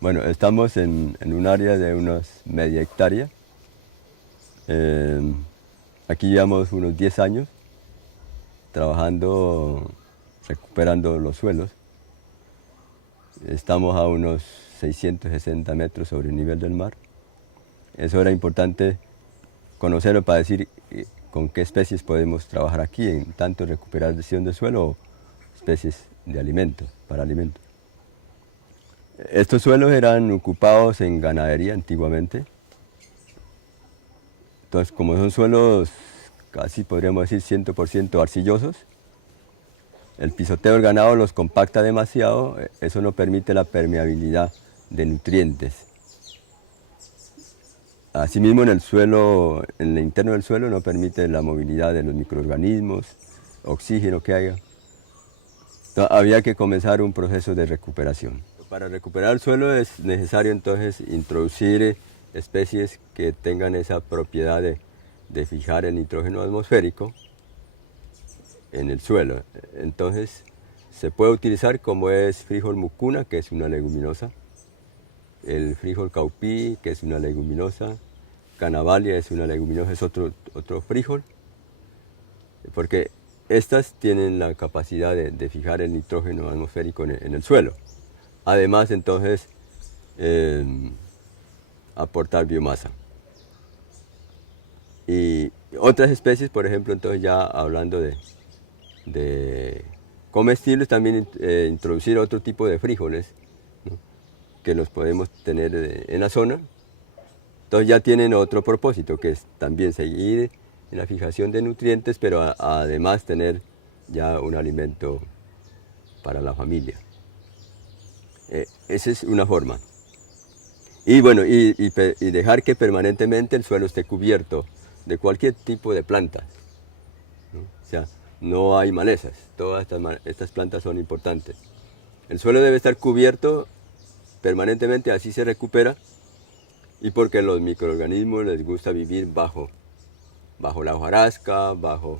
Bueno, estamos en un área de unos media hectárea. Aquí llevamos unos 10 años trabajando, recuperando los suelos. Estamos a unos 660 metros sobre el nivel del mar. Eso era importante conocerlo para decir con qué especies podemos trabajar aquí, en tanto recuperación de suelo o especies de alimento, para alimento. Estos suelos eran ocupados en ganadería antiguamente. Entonces, como son suelos casi podríamos decir 100% arcillosos, el pisoteo del ganado los compacta demasiado, eso no permite la permeabilidad de nutrientes. Asimismo, en el suelo, en el interno del suelo no permite la movilidad de los microorganismos, oxígeno que haya. Entonces, había que comenzar un proceso de recuperación. Para recuperar el suelo es necesario entonces introducir especies que tengan esa propiedad de fijar el nitrógeno atmosférico en el suelo. Entonces se puede utilizar como es frijol mucuna, que es una leguminosa, el frijol caupí, que es una leguminosa, canavalia es una leguminosa, es otro frijol, porque estas tienen la capacidad de fijar el nitrógeno atmosférico en el suelo. Además, entonces, aportar biomasa. Y otras especies, por ejemplo, entonces ya hablando de comestibles, también introducir otro tipo de frijoles, ¿no?, que los podemos tener en la zona. Entonces ya tienen otro propósito, que es también seguir en la fijación de nutrientes, pero además tener ya un alimento para la familia. Esa es una forma. Y bueno, y dejar que permanentemente el suelo esté cubierto de cualquier tipo de plantas, ¿no? O sea, no hay malezas, todas estas plantas son importantes. El suelo debe estar cubierto permanentemente, así se recupera, y porque a los microorganismos les gusta vivir bajo la hojarasca, bajo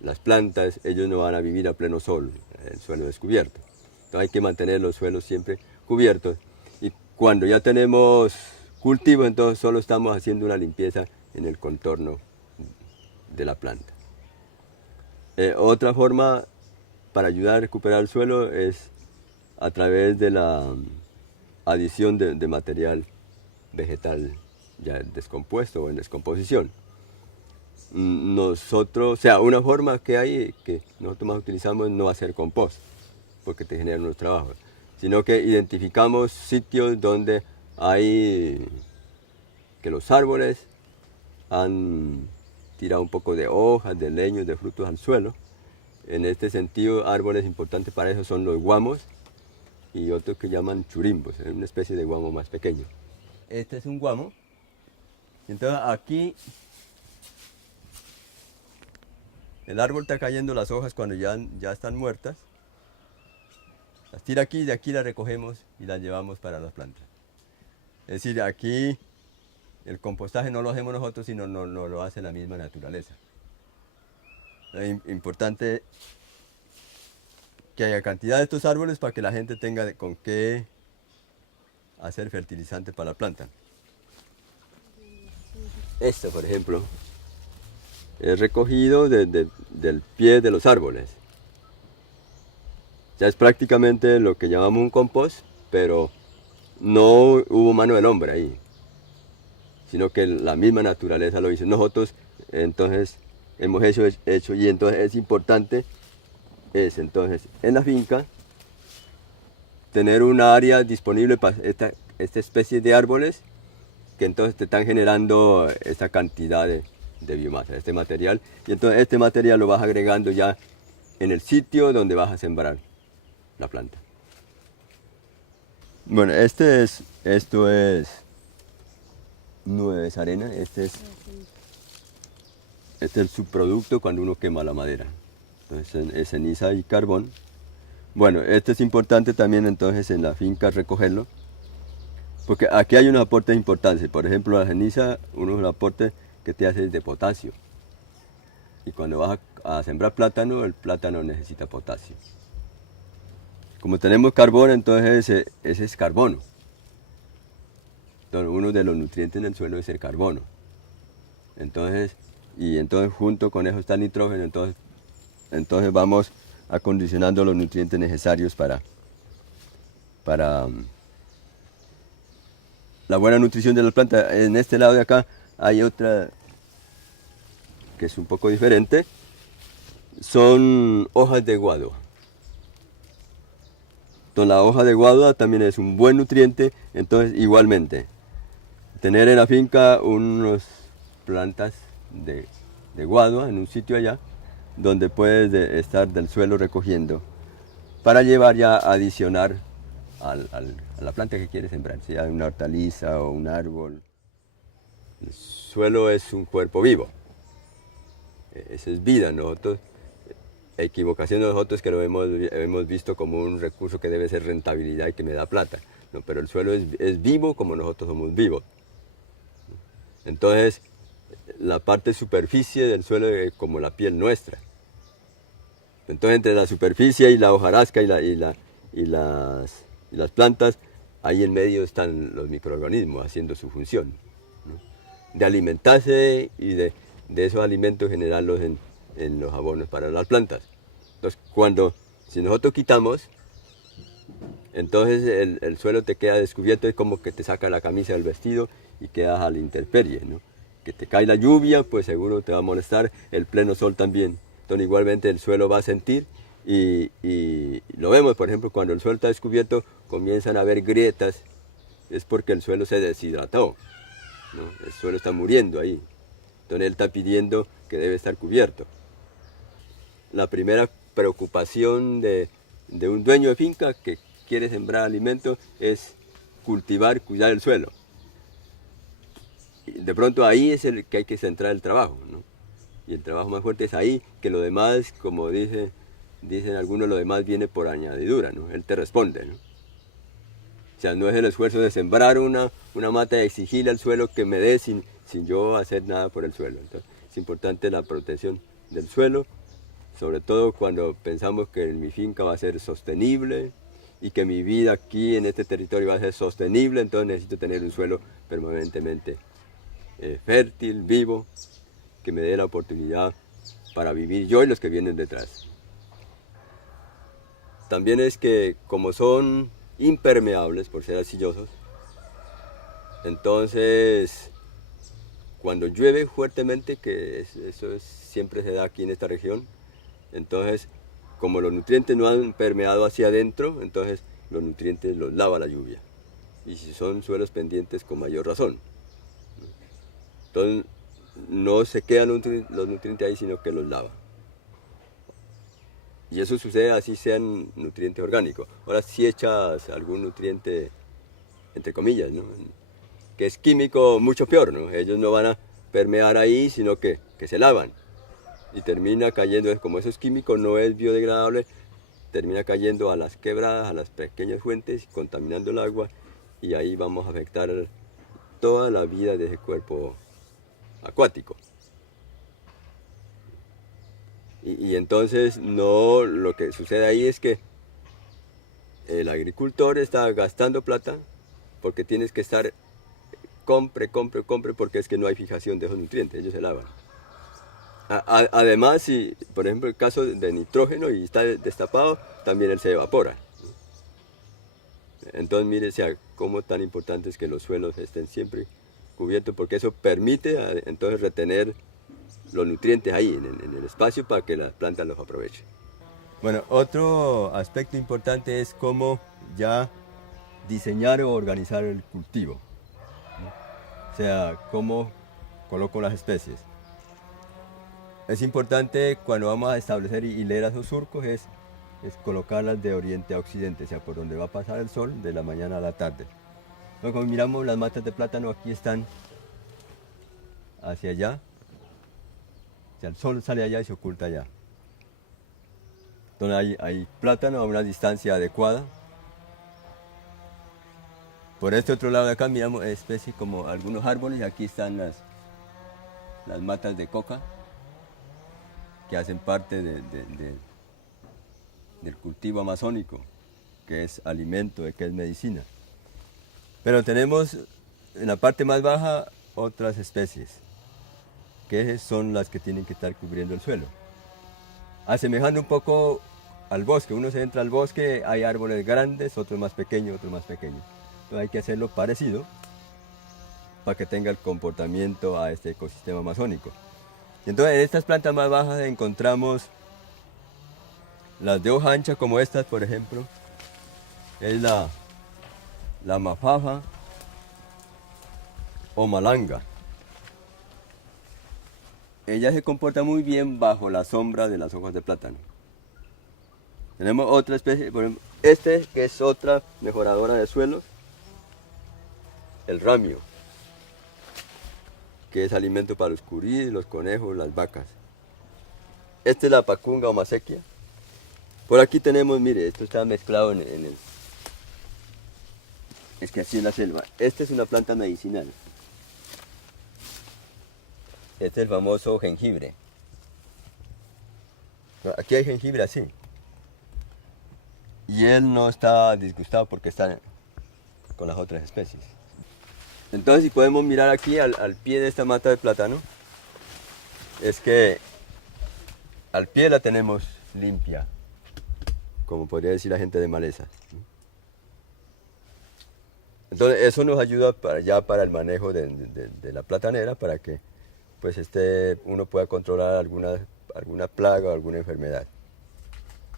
las plantas, ellos no van a vivir a pleno sol, el suelo descubierto. Entonces hay que mantener los suelos siempre cubiertos. Y cuando ya tenemos cultivos, entonces solo estamos haciendo una limpieza en el contorno de la planta. Otra forma para ayudar a recuperar el suelo es a través de la adición de material vegetal ya descompuesto o en descomposición. Nosotros, o sea, una forma que hay que nosotros más utilizamos es no hacer compost, porque te genera unos trabajos, sino que identificamos sitios donde hay que los árboles han tirado un poco de hojas, de leños, de frutos al suelo. En este sentido, árboles importantes para eso son los guamos y otros que llaman churimbos, es una especie de guamo más pequeño. Este es un guamo. Entonces aquí el árbol está cayendo las hojas cuando ya están muertas. Las tira aquí y de aquí las recogemos y las llevamos para las plantas. Es decir, aquí el compostaje no lo hacemos nosotros, sino no lo hace la misma naturaleza. Es importante que haya cantidad de estos árboles para que la gente tenga con qué hacer fertilizante para la planta. Esto, por ejemplo, es recogido del pie de los árboles. Ya es prácticamente lo que llamamos un compost, pero no hubo mano del hombre ahí, sino que la misma naturaleza lo hizo. Nosotros entonces hemos hecho y entonces es importante entonces en la finca tener un área disponible para esta especie de árboles que entonces te están generando esta cantidad de biomasa, este material, y entonces este material lo vas agregando ya en el sitio donde vas a sembrar la planta. Bueno, esto no es arena, este es el subproducto cuando uno quema la madera. Entonces es ceniza y carbón. Bueno, esto es importante también entonces en la finca recogerlo, porque aquí hay unos aportes importantes. Por ejemplo, la ceniza, uno de los aportes que te hace es de potasio. Y cuando vas a sembrar plátano, el plátano necesita potasio. Como tenemos carbón, entonces ese es carbono. Entonces, uno de los nutrientes en el suelo es el carbono. Entonces junto con eso está el nitrógeno, entonces vamos acondicionando los nutrientes necesarios para la buena nutrición de las plantas. En este lado de acá hay otra que es un poco diferente, son hojas de guadua. Entonces la hoja de guadua también es un buen nutriente, entonces igualmente tener en la finca unas plantas de guadua en un sitio allá donde puedes estar del suelo recogiendo para llevar ya a adicionar a la planta que quieres sembrar, sea una hortaliza o un árbol. El suelo es un cuerpo vivo, eso es vida. Nosotros, equivocación de nosotros que lo hemos visto como un recurso que debe ser rentabilidad y que me da plata, no, pero el suelo es vivo como nosotros somos vivos. Entonces, la parte superficie del suelo es como la piel nuestra. Entonces, entre la superficie y la hojarasca y las plantas, ahí en medio están los microorganismos haciendo su función, ¿no? De alimentarse y de esos alimentos generarlos en los abonos para las plantas. Entonces, si nosotros quitamos, entonces el suelo te queda descubierto, es como que te saca la camisa del vestido y quedas a la intemperie, ¿no? Que te cae la lluvia, pues seguro te va a molestar, el pleno sol también. Entonces igualmente el suelo va a sentir y lo vemos, por ejemplo, cuando el suelo está descubierto comienzan a haber grietas, es porque el suelo se deshidrató, ¿no? El suelo está muriendo ahí, entonces él está pidiendo que debe estar cubierto. La primera preocupación de un dueño de finca que quiere sembrar alimentos es cultivar, cuidar el suelo. De pronto ahí es el que hay que centrar el trabajo, ¿no? Y el trabajo más fuerte es ahí, que lo demás, como dicen algunos, lo demás viene por añadidura, ¿no? Él te responde, ¿no? O sea, no es el esfuerzo de sembrar una mata y exigirle al suelo que me dé sin yo hacer nada por el suelo. Entonces, es importante la protección del suelo, sobre todo cuando pensamos que mi finca va a ser sostenible y que mi vida aquí en este territorio va a ser sostenible, entonces necesito tener un suelo permanentemente fértil, vivo, que me dé la oportunidad para vivir yo y los que vienen detrás. También es que como son impermeables por ser arcillosos, entonces cuando llueve fuertemente, que siempre se da aquí en esta región, entonces como los nutrientes no han permeado hacia adentro, entonces los nutrientes los lava la lluvia. Y si son suelos pendientes, con mayor razón. Entonces no se quedan los nutrientes ahí, sino que los lava. Y eso sucede así sean nutrientes orgánicos. Ahora si echas algún nutriente, entre comillas, ¿no?, que es químico, mucho peor, ¿no? Ellos no van a permear ahí, sino que se lavan. Y termina cayendo, como eso es químico, no es biodegradable, termina cayendo a las quebradas, a las pequeñas fuentes, contaminando el agua, y ahí vamos a afectar toda la vida de ese cuerpo acuático. Y entonces lo que sucede ahí es que el agricultor está gastando plata porque tienes que estar compre, porque es que no hay fijación de esos nutrientes, ellos se lavan. Además, si por ejemplo el caso de nitrógeno y está destapado, también él se evapora. Entonces mire, cómo tan importante es que los suelos estén siempre cubiertos, porque eso permite entonces retener los nutrientes ahí en el espacio para que las plantas los aprovechen. Bueno, otro aspecto importante es cómo ya diseñar o organizar el cultivo, ¿no? O sea, cómo coloco las especies. Es importante cuando vamos a establecer hileras o surcos es colocarlas de oriente a occidente, o sea, por donde va a pasar el sol de la mañana a la tarde. Luego miramos las matas de plátano, aquí están hacia allá, o sea, el sol sale allá y se oculta allá. Entonces hay plátano a una distancia adecuada. Por este otro lado de acá miramos especies como algunos árboles, aquí están las matas de coca, que hacen parte del cultivo amazónico, que es alimento, que es medicina. Pero tenemos en la parte más baja otras especies, que son las que tienen que estar cubriendo el suelo. Asemejando un poco al bosque, uno se entra al bosque, hay árboles grandes, otros más pequeños, otros más pequeños. Entonces hay que hacerlo parecido para que tenga el comportamiento a este ecosistema amazónico. Y entonces en estas plantas más bajas encontramos las de hoja ancha como estas, por ejemplo, es la mafafa o malanga. Ella se comporta muy bien bajo la sombra de las hojas de plátano. Tenemos otra especie, por ejemplo, que es otra mejoradora de suelos, el ramio, que es alimento para los curíes, los conejos, las vacas. Esta es la pacunga o masequia. Por aquí tenemos, mire, esto está mezclado en el... Es que así es la selva. Esta es una planta medicinal. Este es el famoso jengibre. Aquí hay jengibre así. Y él no está disgustado porque está con las otras especies. Entonces, si podemos mirar aquí al pie de esta mata de plátano, es que al pie la tenemos limpia, como podría decir la gente de maleza. Entonces, eso nos ayuda para el manejo de la platanera, para que pues uno pueda controlar alguna plaga o alguna enfermedad.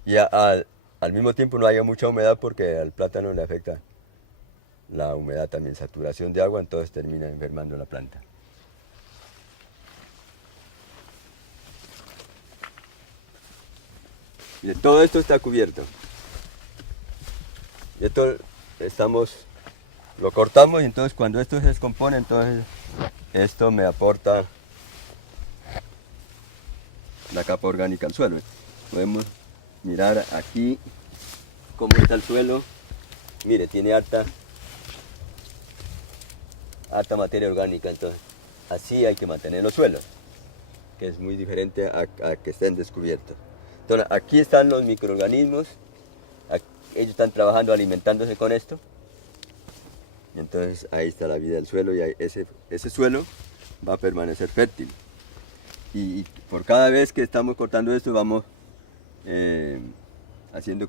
Y al mismo tiempo no haya mucha humedad, porque al plátano le afecta la humedad también, saturación de agua, entonces termina enfermando la planta. Y todo esto está cubierto. Y esto lo cortamos, y entonces cuando esto se descompone, entonces esto me aporta la capa orgánica al suelo. Podemos mirar aquí cómo está el suelo. Mire, tiene harta materia orgánica, entonces así hay que mantener los suelos, que es muy diferente a que estén descubiertos. Entonces aquí están los microorganismos, ellos están trabajando, alimentándose con esto, y entonces ahí está la vida del suelo, y ese suelo va a permanecer fértil. Y por cada vez que estamos cortando esto, vamos haciendo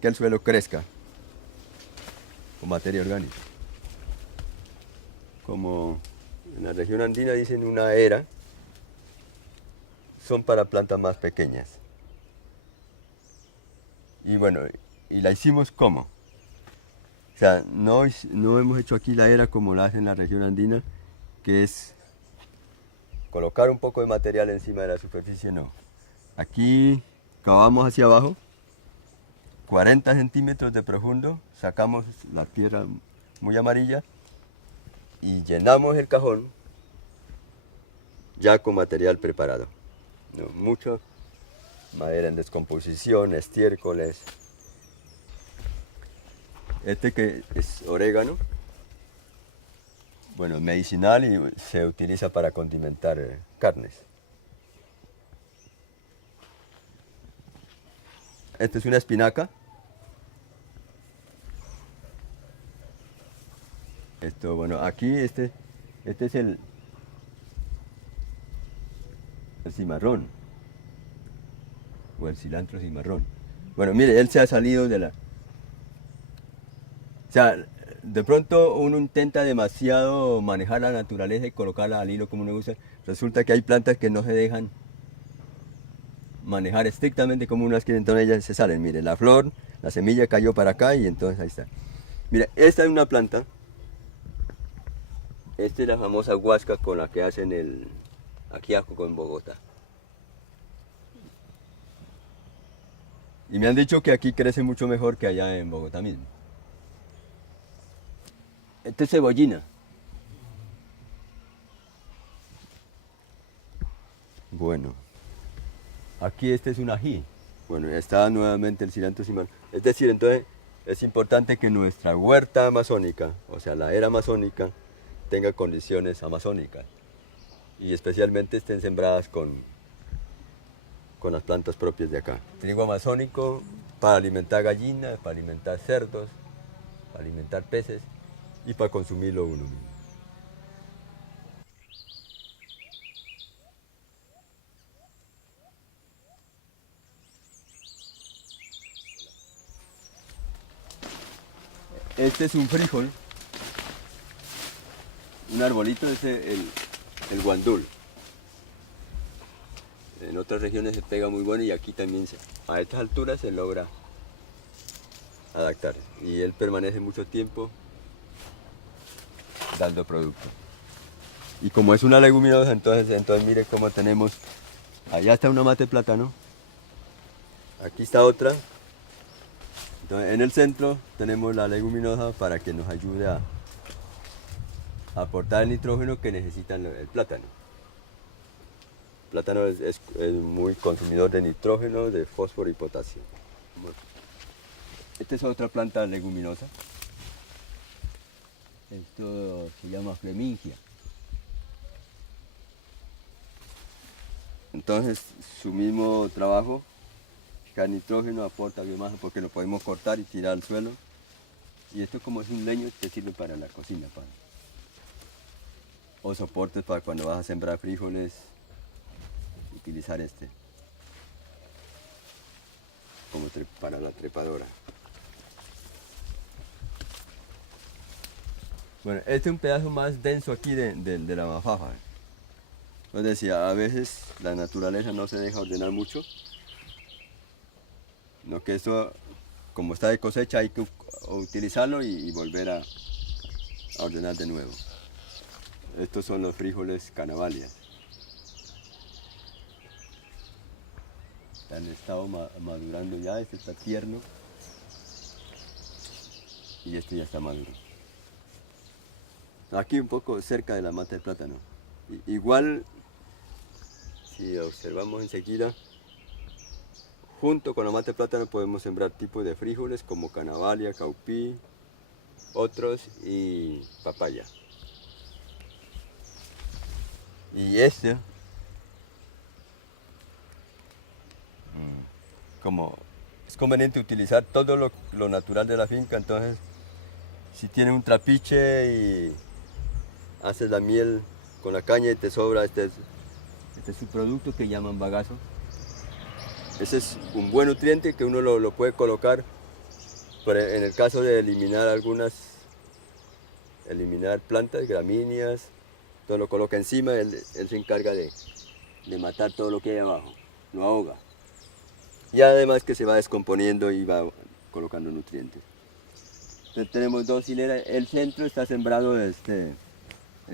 que el suelo crezca con materia orgánica. Como en la región andina dicen, una era son para plantas más pequeñas. Y bueno, ¿y la hicimos cómo? O sea, no hemos hecho aquí la era como la hacen en la región andina, que es colocar un poco de material encima de la superficie, no. Aquí cavamos hacia abajo, 40 centímetros de profundo, sacamos la tierra muy amarilla y llenamos el cajón ya con material preparado. ¿No? Mucha madera en descomposición, estiércoles. Este que es orégano, bueno, medicinal, y se utiliza para condimentar carnes. Esta es una espinaca. Esto, bueno, aquí este es el cimarrón, o el cilantro cimarrón. Bueno, mire, él se ha salido de la... O sea, de pronto uno intenta demasiado manejar la naturaleza y colocarla al hilo como uno usa. Resulta que hay plantas que no se dejan manejar estrictamente como unas quieren, entonces ellas se salen. Mire, la flor, la semilla cayó para acá, y entonces ahí está. Mire, esta es una planta. Esta es la famosa huasca con la que hacen el ajiaco en Bogotá. Y me han dicho que aquí crece mucho mejor que allá en Bogotá mismo. Esta es cebollina. Bueno, aquí este es un ají. Bueno, ya está nuevamente el cilantro cimarrón. Es decir, entonces es importante que nuestra huerta amazónica, o sea, la era amazónica, tenga condiciones amazónicas, y especialmente estén sembradas con las plantas propias de acá. Trigo amazónico para alimentar gallinas, para alimentar cerdos, para alimentar peces y para consumirlo uno mismo. Este es un frijol, un arbolito, es el guandul. En otras regiones se pega muy bueno y aquí también a estas alturas se logra adaptar. Y él permanece mucho tiempo dando producto. Y como es una leguminosa, entonces mire cómo tenemos, allá está una mata de plátano, aquí está otra. Entonces, en el centro tenemos la leguminosa para que nos ayude a aportar el nitrógeno que necesita el plátano. El plátano es muy consumidor de nitrógeno, de fósforo y potasio. Bueno, esta es otra planta leguminosa. Esto se llama flemingia. Entonces, su mismo trabajo, fijar nitrógeno, aporta biomasa porque lo podemos cortar y tirar al suelo. Y esto, como es un leño, te sirve para la cocina, o soportes para cuando vas a sembrar frijoles, utilizar este como para la trepadora. Bueno, este es un pedazo más denso aquí de la mafafa. Pues decía, a veces la naturaleza no se deja ordenar mucho, no que esto, como está de cosecha, hay que utilizarlo y volver a ordenar de nuevo. Estos son los frijoles canavalias. Han estado madurando ya, este está tierno y este ya está maduro. Aquí un poco cerca de la mata de plátano. Igual, si observamos enseguida, junto con la mata de plátano podemos sembrar tipos de frijoles como canavalia, caupí, otros y papaya. Y este, como es conveniente utilizar todo lo natural de la finca, entonces si tienes un trapiche y haces la miel con la caña y te sobra, este es su producto que llaman bagazo. Ese es un buen nutriente que uno lo puede colocar en el caso de eliminar plantas, gramíneas, todo lo coloca encima, él se encarga de matar todo lo que hay abajo, lo ahoga. Y además que se va descomponiendo y va colocando nutrientes. Entonces tenemos dos hileras, el centro está sembrado el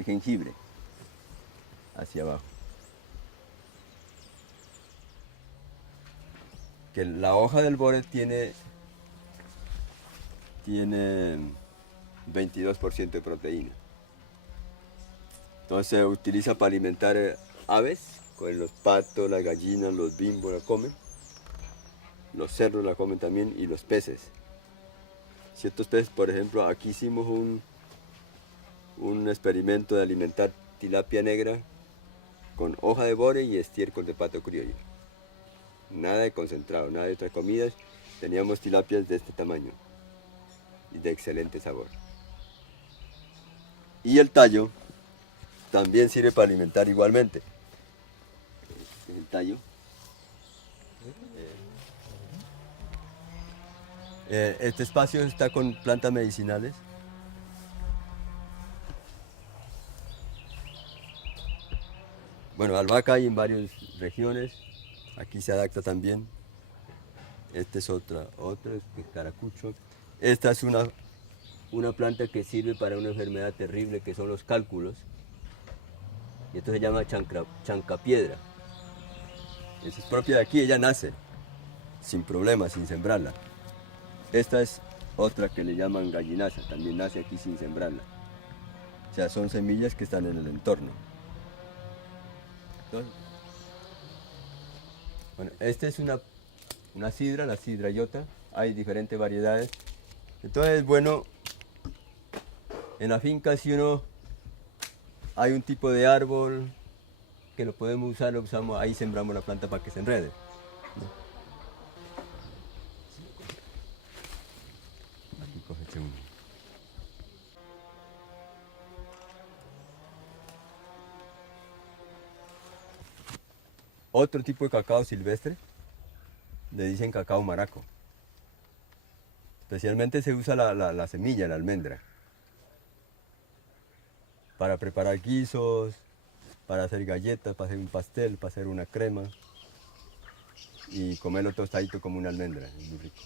jengibre, hacia abajo. Que la hoja del bore tiene 22% de proteína. Entonces se utiliza para alimentar aves, con los patos, las gallinas, los bimbos la comen, los cerdos la comen también y los peces. Ciertos peces, por ejemplo, aquí hicimos un experimento de alimentar tilapia negra con hoja de bore y estiércol de pato criollo. Nada de concentrado, nada de otras comidas. Teníamos tilapias de este tamaño y de excelente sabor. Y el tallo también sirve para alimentar igualmente. Este es el tallo. Este espacio está con plantas medicinales. Bueno, albahaca hay en varias regiones. Aquí se adapta también. Este es otro es caracucho. Esta es una planta que sirve para una enfermedad terrible que son los cálculos. Y esto se llama chancapiedra. Esa es propia de aquí, ella nace sin problemas, sin sembrarla. Esta es otra que le llaman gallinaza, también nace aquí sin sembrarla. O sea, son semillas que están en el entorno. Entonces, bueno, esta es una sidra, la sidrayota. Hay diferentes variedades. Entonces, bueno, en la finca si hay un tipo de árbol que lo podemos usar, lo usamos, ahí sembramos la planta para que se enrede. Aquí coseché uno. Otro tipo de cacao silvestre, le dicen cacao maraco. Especialmente se usa la semilla, la almendra, para preparar guisos, para hacer galletas, para hacer un pastel, para hacer una crema y comerlo tostadito como una almendra, es muy rico.